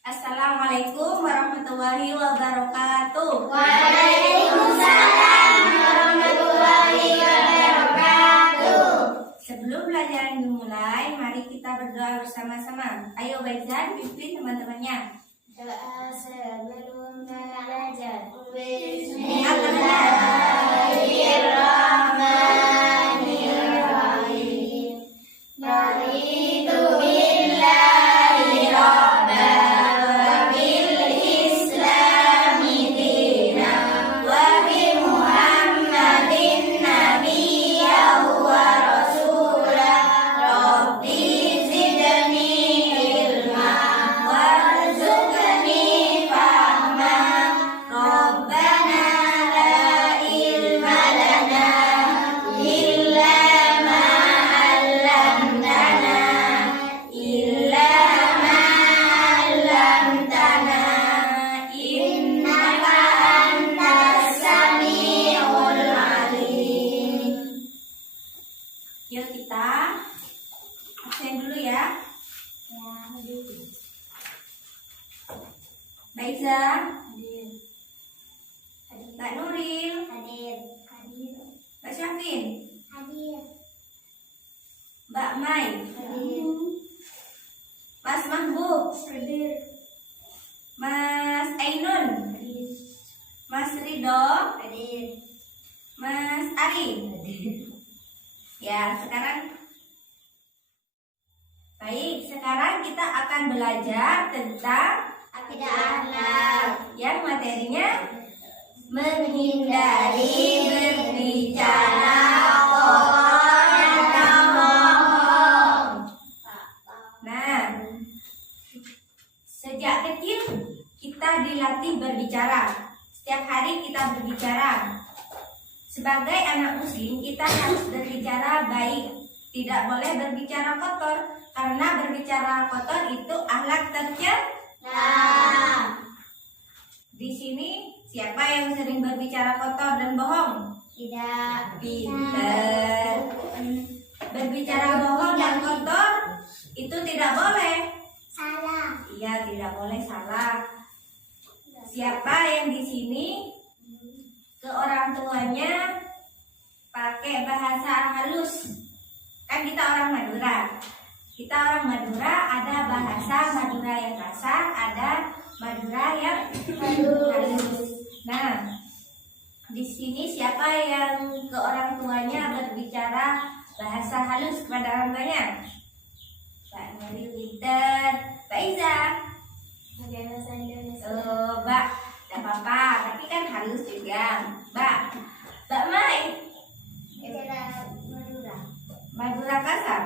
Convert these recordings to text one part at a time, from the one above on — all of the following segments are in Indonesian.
Assalamualaikum warahmatullahi wabarakatuh. Waalaikumsalam warahmatullahi wabarakatuh. Sebelum pelajaran dimulai, mari kita berdoa bersama-sama. Ayo Baizan, pimpin teman-temannya. Doa sebelum belajar. Bismillahirrahmanirrahim. Raditu billahi rabban wa bil islami dinan wa bi Muhammadin nabiyyan wa rasulan. Rabbi zidni ilma warzuqni fahma. Rabbana la ilma lana illa ma 'allamtana illa ma 'allamtana innaka antas samiul alim. Yuk kita absen dulu ya. Baizan, Mbak Nuril, Mbak Syafin, Mbak Mai, Mas Mahbub, Mas Ainun, Mas Ridho, Mas Ari. Ya, sekarang kita akan belajar tentang Akidah akhlak. yang materinya menghindari berbicara kotor dan bohong. Nah, sejak kecil kita dilatih berbicara. Setiap hari kita berbicara. Sebagai anak muslim, kita harus berbicara baik. Tidak boleh berbicara kotor, karena berbicara kotor itu akhlak tercela. Di sini siapa yang sering berbicara kotor dan bohong? Tidak. Pinter. Berbicara bohong dan kotor itu tidak boleh. Salah. Iya, tidak boleh salah. Siapa yang di sini ke orang tuanya pakai bahasa halus? Kan kita orang Madura. Kita orang Madura, ada bahasa Madura yang kasar, ada Madura yang halus. Nah, di sini siapa yang ke orang tuanya berbicara bahasa halus kepada orang tuanya? Mbak Nuril, Winter, Mbak Iza. Bahasa Indonesia. Mbak, tidak apa-apa, tapi kan halus juga. Mbak Mai, Adalah Madura. Madura kasar,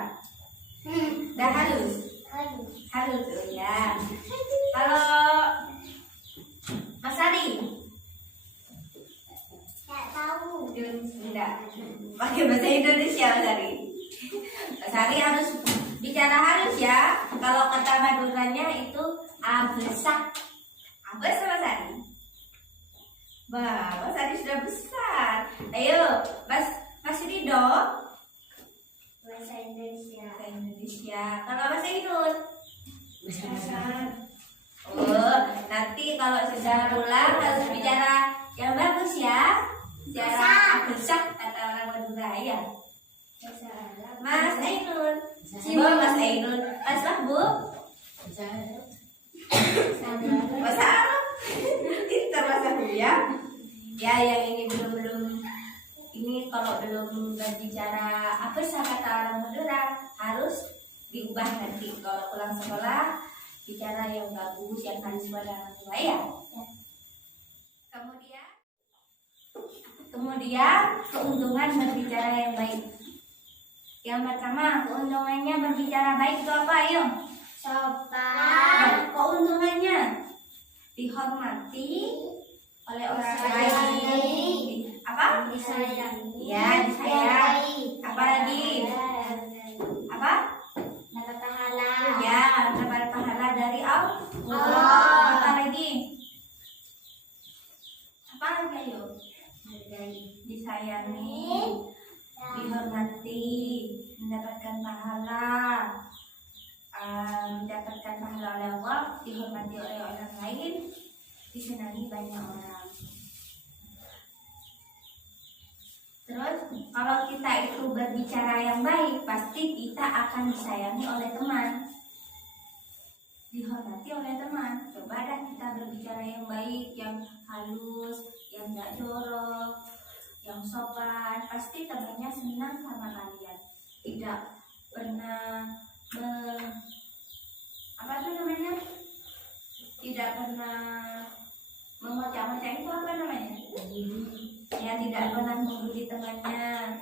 dah halus. Halus tuh ya. Kalau Mas Ari, Tak tahu. tidak pakai bahasa Indonesia Mas Ari. Mas Ari harus bicara halus ya. Kalau kata Maduranya itu abesak. Abes Mas Ari. Mas Ari sudah besar. Ayo, Mas Ridho. Bahasa Indonesia. Bahasa Indonesia. Kalau Mas Ainun. Nanti kalau sudah pulang harus bicara yang bagus ya. Bicara besar kata orang Madura ya. Mas Ainun. Mas Ainun. Mas Mahbub. Mas Arab. Pintar Mas Mahbub ya. Ya, yang ini belum. Ini kalau belum berbicara apa kata orang Madura harus diubah nanti kalau pulang sekolah bicara yang bagus, yang halus pada orang tua ya. Kemudian keuntungan berbicara yang baik. Yang pertama, keuntungannya berbicara baik itu apa? Ayo. Sopan. Keuntungannya dihormati oleh orang lain. Apa? Disayangi. Ya, disayang. Apalagi? Apa? Dapat pahala. Ya, dapat pahala dari Allah. Apa lagi? Apa lagi ayo? Disayangi, dihormati, mendapatkan pahala. mendapatkan pahala oleh Allah, dihormati oleh orang lain, disenangi banyak orang. Terus kalau kita itu berbicara yang baik, pasti kita akan disayangi oleh teman, dihormati oleh teman. Coba dah kita berbicara yang baik, yang halus, yang gak jorok, yang sopan, pasti temannya senang sama kalian. Tidak pernah tidak pernah mengocak-ngocak, itu apa namanya? Ya, tidak pernah membuli temannya,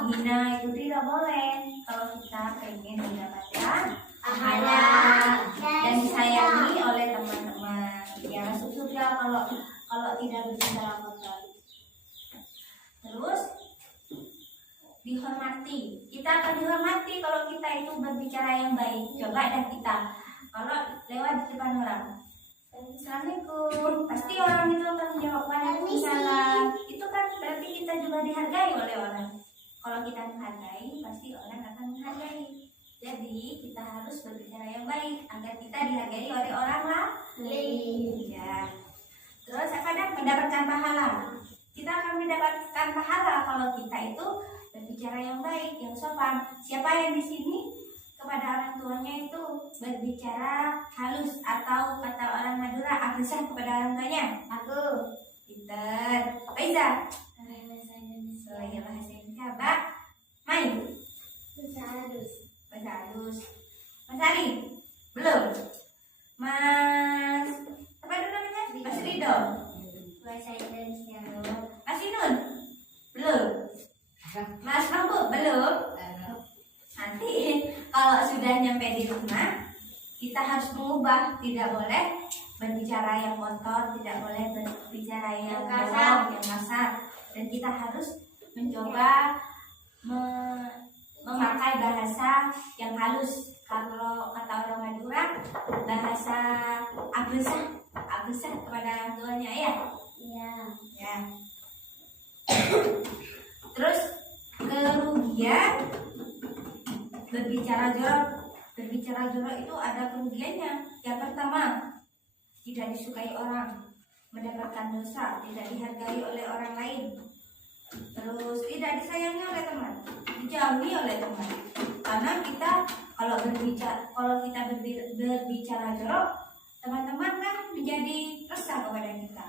menghina, itu tidak boleh. Kalau kita pengen mendapatkan pahala dan disayangi oleh teman-teman, ya masuk surga kalau tidak berbicara kotor. Terus dihormati, kita akan dihormati kalau kita itu berbicara yang baik. Coba dah kita kalau lewat di depan orang, Assalamualaikum, pasti orang itu akan menjawab Waalaikumsalam. Itu kan berarti kita juga dihargai oleh orang. Kalau kita menghargai, pasti orang akan menghargai. Jadi kita harus berbicara yang baik agar kita dihargai oleh orang lain. Ya. Terus mendapatkan pahala. Kita akan mendapatkan pahala kalau kita itu berbicara yang baik, yang sopan. Siapa yang di sini kepada orang tuanya itu berbicara halus, atau kata orang Madura agresif kepada orang tuanya? Aku. Pinter. Faiza. Ya bahasa Indonesia. Mbak Mai. Bahasa halus. Mas Ari. Belum. Mas apa itu namanya? Mas Rido. Bahasa Indonesia. Mas Inun. Belum. Mas Mampu. Belum. Nanti kalau sudah nyampe di rumah, kita harus mengubah. Tidak boleh berbicara yang kotor, tidak boleh berbicara yang kasar, dan kita harus mencoba memakai bahasa yang halus. Kalau kata orang Madura, bahasa agresif kepada orang tuanya, ya. Ya. Terus kerugian berbicara jorok itu ada kerugiannya. Yang pertama, tidak disukai orang, mendapatkan dosa, tidak dihargai oleh orang lain. Terus tidak disayangi oleh teman, dijauhi oleh teman. Karena kita kalau kita berbicara jorok, teman-teman kan menjadi resah kepada kita.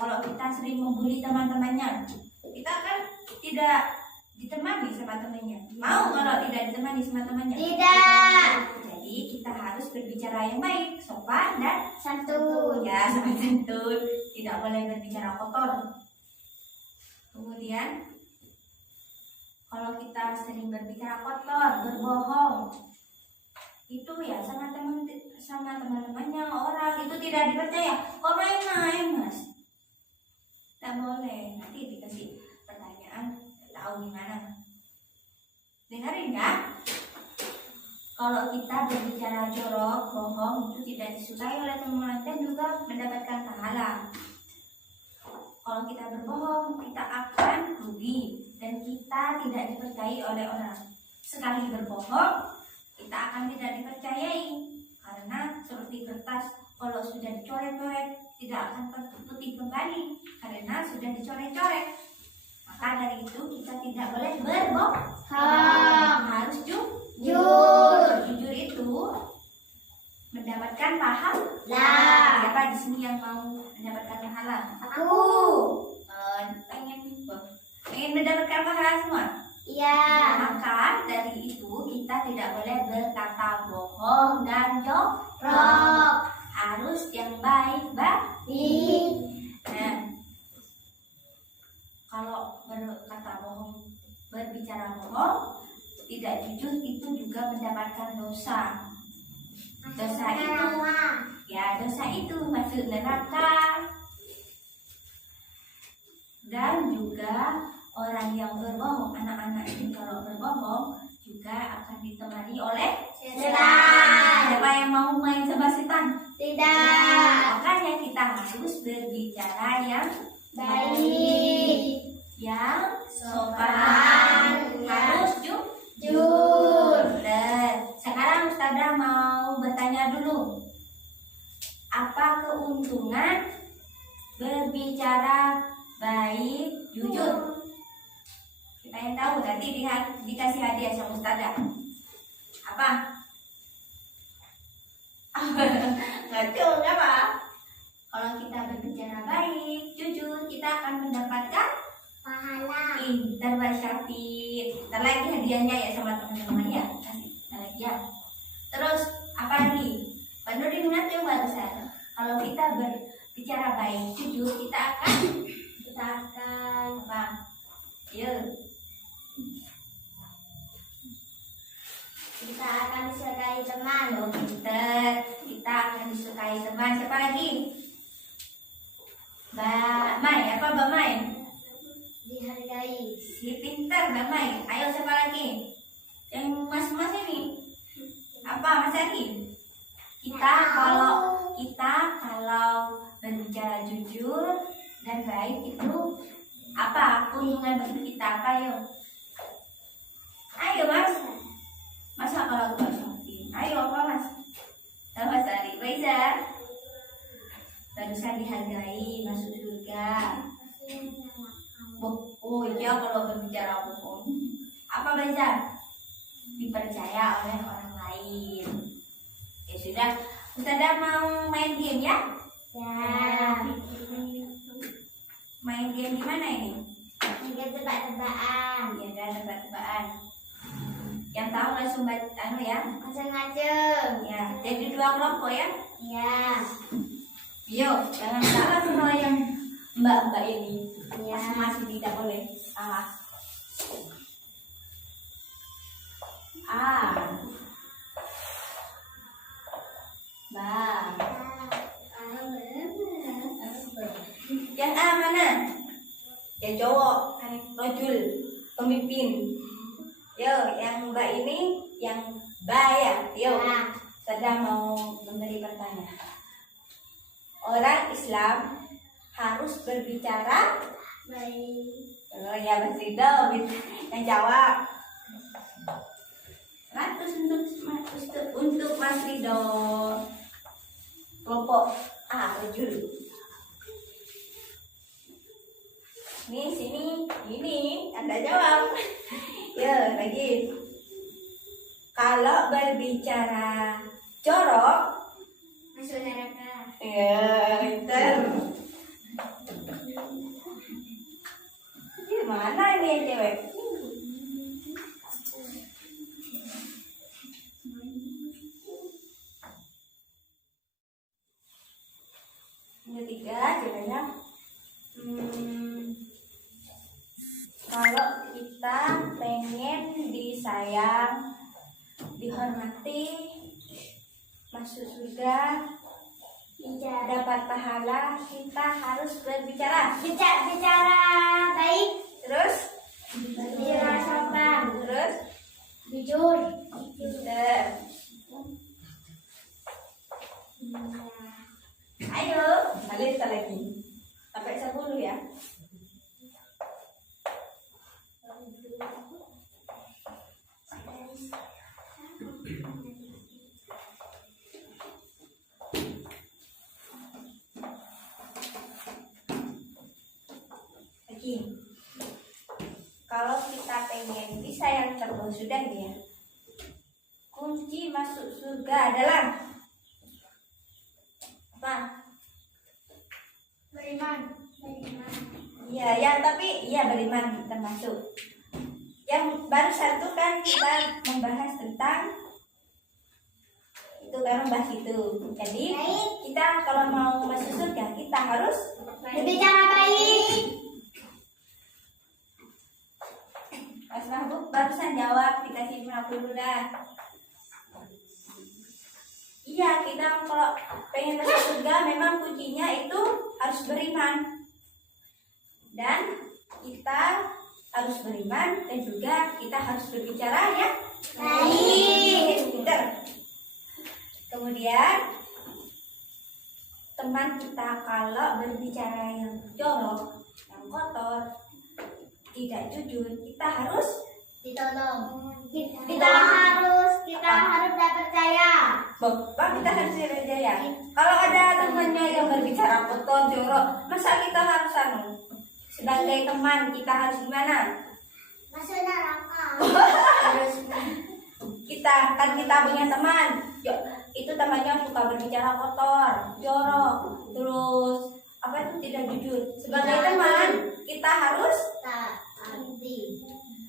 Kalau kita sering membuli teman-temannya, kita kan tidak ditemani sama temannya. Mau kalau tidak ditemani sama temannya? Tidak. Jadi kita harus berbicara yang baik, sopan dan Santun. ya, sopan santun. Tidak boleh berbicara kotor. Kemudian kalau kita sering berbicara kotor, berbohong, itu ya sama teman-temannya orang itu tidak dipercaya. Kok main-main, Mas? Tidak boleh. Nanti dikasih pertanyaan, tahu gimana? Dengerin ya. Kalau kita berbicara jorok, bohong, itu tidak disukai oleh teman dan juga mendapatkan pahala. Kalau kita berbohong, kita akan rugi dan kita tidak dipercayai oleh orang. Sekali berbohong, kita akan tidak dipercayai karena seperti kertas, kalau sudah dicoret-coret tidak akan tertutup kembali karena sudah dicoret-coret. Maka dari itu kita tidak boleh berbohong, harus jujur. Jujur itu mendapatkan pahala. Siapa di sini yang mau mendapatkan pahala? Aku. Pengen mendapatkan pahala semua? Iya. Maka dari itu kita tidak boleh berkata bohong dan Rok. harus yang baik. Nah, kalau berkata bohong, berbicara bohong, tidak jujur, itu juga mendapatkan dosa. Dosa itu masuk neraka. Dan juga orang yang berbohong, anak-anak ini kalau berbohong juga akan ditemani oleh Setan. Siapa yang mau main sama setan? Tidak. Makanya kita harus berbicara yang Baik. yang sopan, Sopan. harus Jujur. Dan sekarang Siapa dulu? Apa keuntungan berbicara baik, jujur? Kita yang tahu, nanti dikasih hadiah sama Ustazah. Apa? Ngaco, apa? Kalau kita berbicara baik, jujur, kita akan mendapatkan Pahala. pintar Mbak Syafi. Ntar lagi hadiahnya ya sama teman-teman ya. Kasih ntar lagi ya. Terus apa lagi? Pak Nurdin ngaco barusan. Kalau kita berbicara baik, jujur, kita akan apa? Yuk. Kita akan disukai teman. Oh, pintar. Kita akan disukai teman. Siapa lagi? Mbak Mai, apa Mbak Mai? Dihargai. Si pintar Mbak Mai. Ayo siapa lagi? Yang mas-mas ini? Apa Mas Adi? Kita kalau berbicara jujur dan baik itu apa? Keuntungan bagi kita apa? Ayo Mas. Masa kalau Mbak Syafi? Ayo apa Mas? Mas Adi, Faizal. Barusan dihargai, masuk surga. Oh iya, kalau berbicara hukum apa Faizal? Dipercaya oleh orang lain. Ya sudah, Ustazah mau main game ya? Ya. Main game di mana ini? Juga tebak-tebakan. Ya udah, tebak-tebakan. Yang tahu langsung ya. Ngaceng-ngaceng. Ya, jadi 2 kelompok ya. Ya. Yo, jangan salah semua yang mbak-mbak ini. Ya. Masih tidak boleh salah. Bang. Yang A mana? Yang cowok, rojul, pemimpin. Yo, yang mbak ini yang ba ya. Yo, sedang mau memberi pertanyaan. Orang Islam harus berbicara Baik. oh ya Mas Rido yang jawab. 100 untuk Mas Rido. Kelompok A, rojul. Nih sini, ini Anda jawab. Ya lagi. Kalau berbicara jorok, Masuk neraka. ya pintar. Gimana ini yang cewek? Yang ketiga caranya kalau kita pengen disayang, dihormati, masuk surga, dapat pahala, kita harus berbicara. Bicara baik. Terus, Bicara sopan. terus, Jujur. pintar. Ayo, balik lagi. Sampai 10 ya. Lagi. Kalau kita pengen disayang terus, sudah ya. Kunci masuk surga adalah apa? Beriman. Ya, yang tapi ya beriman termasuk. Yang baru satu kan kita membahas tentang itu kan membahas itu. Jadi Baik. kita kalau mau masuk surga kita harus Berbicara baik. Mas Mahbub barusan jawab dikasih 50 dah. Iya, kita kalau pengen masuk surga memang kuncinya itu harus beriman. Dan kita harus beriman dan juga kita harus berbicara ya Baik. pintar. Kemudian teman kita kalau berbicara yang jorok, yang kotor, tidak jujur, kita harus Ditolong. Kita harus kita harus dapat jaya. Bapak kita harus jaya. Kalau ada temannya yang berbicara kotor, jorok, masa kita harus sebagai teman kita harus gimana? Masuk neraka. Kita punya teman, itu temannya suka berbicara kotor, jorok, terus apa itu tidak jujur. Sebagai teman kita harus Taati.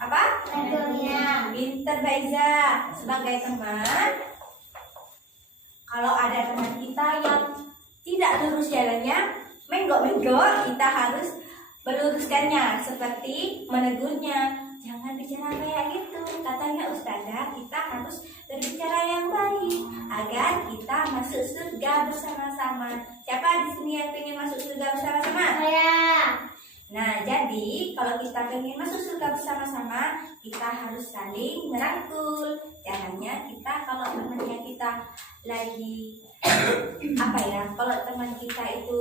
apa? Tentunya. Pinter Baiza. Sebagai teman, kalau ada teman kita yang tidak lurus jalannya, menggok-menggok, kita harus meluruskannya, seperti menegurnya. Jangan bicara kayak gitu, katanya ustazah, kita harus berbicara yang baik agar kita masuk surga bersama-sama. Siapa di sini yang pengen masuk surga bersama-sama? Saya. Nah, jadi kalau kita pengen masuk surga bersama-sama, kita harus saling merangkul. Caranya kita kalau temannya kita lagi kalau teman kita itu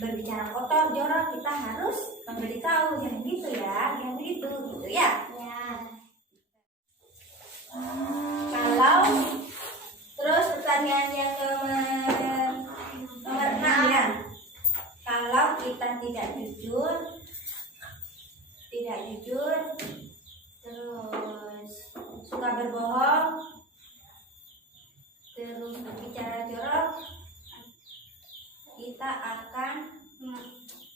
berbicara kotor, jorok, kita harus memberitahu, jangan gitu ya, jangan begitu, gitu ya. Ya. Kalau terus pertanyaan yang nomor 6 ya. Kalau kita tidak jujur, terus suka berbohong, terus berbicara jorok, kita akan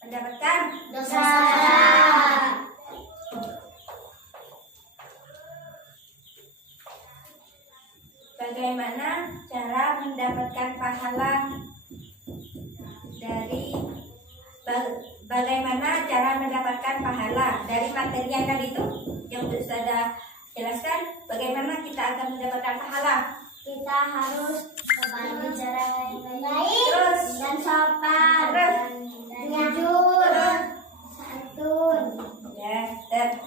mendapatkan Dosa. Bagaimana cara mendapatkan pahala dari materi yang tadi itu yang sudah jelaskan? Bagaimana kita akan mendapatkan pahala? Kita harus berbicara yang baik Terus dan sopan Terus. dan jujur, santun. ya, dan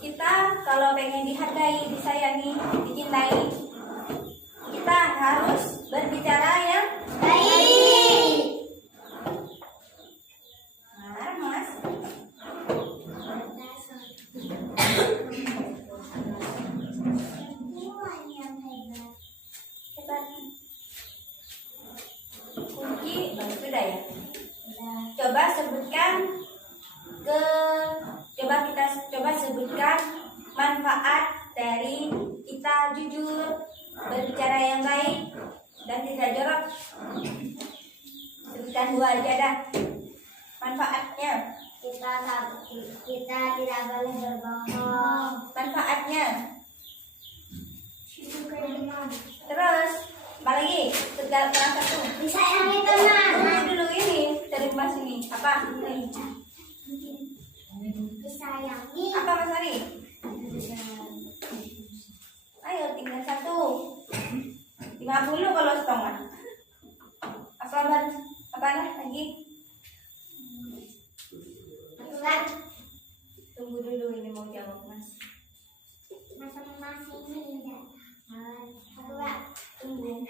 kita kalau pengen dihargai, disayangi, dicintai, kita harus berbicara yang Baik. Mas. Hebat. Kunci sudah ya. Coba sebutkan manfaat dari kita jujur, berbicara yang baik dan tidak jorok. Sebutkan 2 aja dah manfaatnya. Kita tidak boleh berbohong. Manfaatnya. Terus apa lagi? Segala satu. Disayangi teman. Dulu ini dari Mas ini apa? Ini. Disayangi. Apa Mas Ari? Ayo tinggal 1. 50 kalau setengah. Apa lagi? Enggak. Tunggu dulu ini mau jawab Mas. Masing-masing ini ya. Tunggu.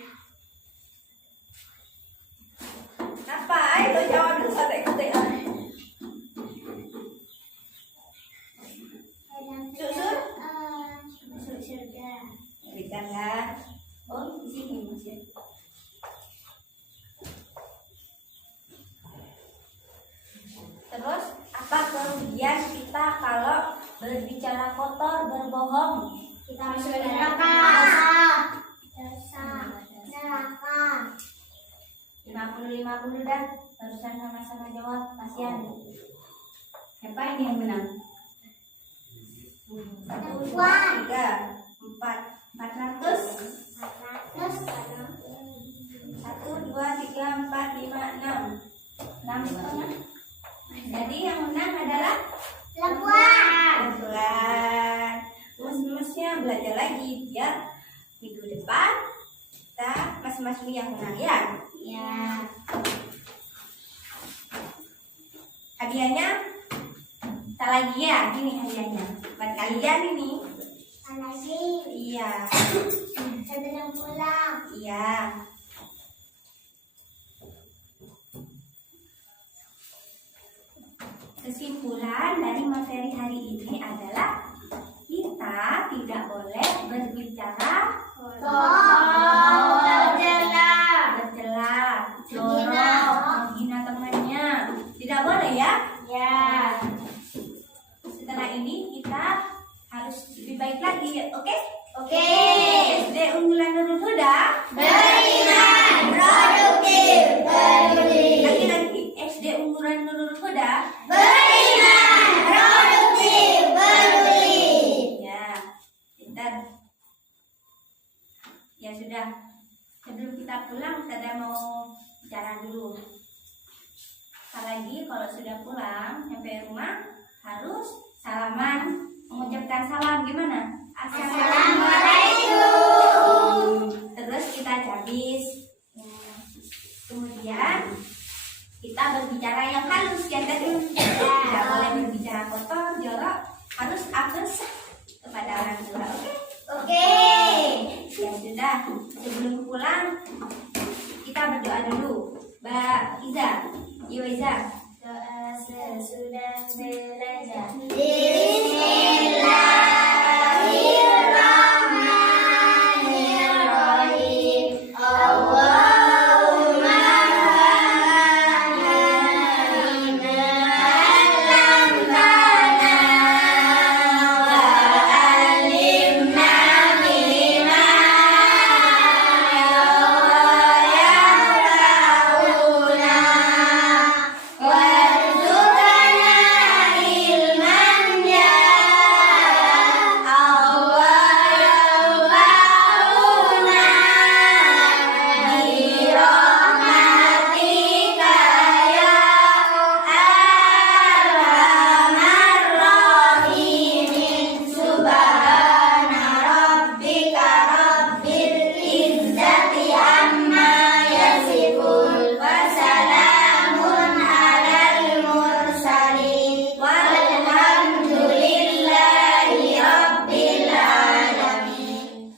Apa? Ayo jawab dulu sampai Susur? Masuk surga. Bicara. Oh, di sini Mas ya. Terus apa kerugian kita kalau berbicara kotor, berbohong? Kita masuk neraka. Dosa. Neraka. 50-50 dah. Barusan sama-sama jawab. Kasihan. Siapa ini yang menang? 1, 2, 3, 4. 400. 1, 2, 3, 4, 5, 6. 6 setengah. Jadi yang menang adalah Lembuan. Mas-masnya belajar lagi biar minggu depan kita mas-masnya yang menang ya. Ya. Hadiahnya tak lagi ya, ini hadiahnya buat kalian ini. Lagi. Iya, Sebelum pulang. iya. Kesimpulan dari materi hari ini adalah kita tidak boleh berbicara bercela, jorok, menghina temannya. Tidak boleh ya? Ya. Setelah ini kita harus lebih baik lagi, oke? Oke. SD Unggulan Nurul Huda. Beriman, produktif, peduli. Lagi-lagi SD Unggulan Nurul Huda. Beriman, produktif, peduli. Ya, pintar. Ya sudah. Sebelum kita pulang, kita mau bicara dulu. Apalagi kalau sudah pulang, sampai rumah harus salaman, mengucapkan salam gimana? Assalamualaikum. Terus kita cabis. Kemudian kita berbicara yang halus ya tadi. Tidak boleh berbicara kotor, jorok, harus apes kepada orang tua. Oke? Oke. Ya sudah. Sebelum pulang kita berdoa dulu. Mbak Iza, Yo Iza. Doa sesudah belajar. Bismillahirrahmanirrahim. Allahumma fahimna allamtana wa alimna bima yanfa'una warzuqna ilman ya Allah yanfa'una birahmatika ya arhamar rahimin. Subhana rabbika rabbil izzati amma yasifun wa salamun alal mursalin walhamdulillahi rabbil alamin.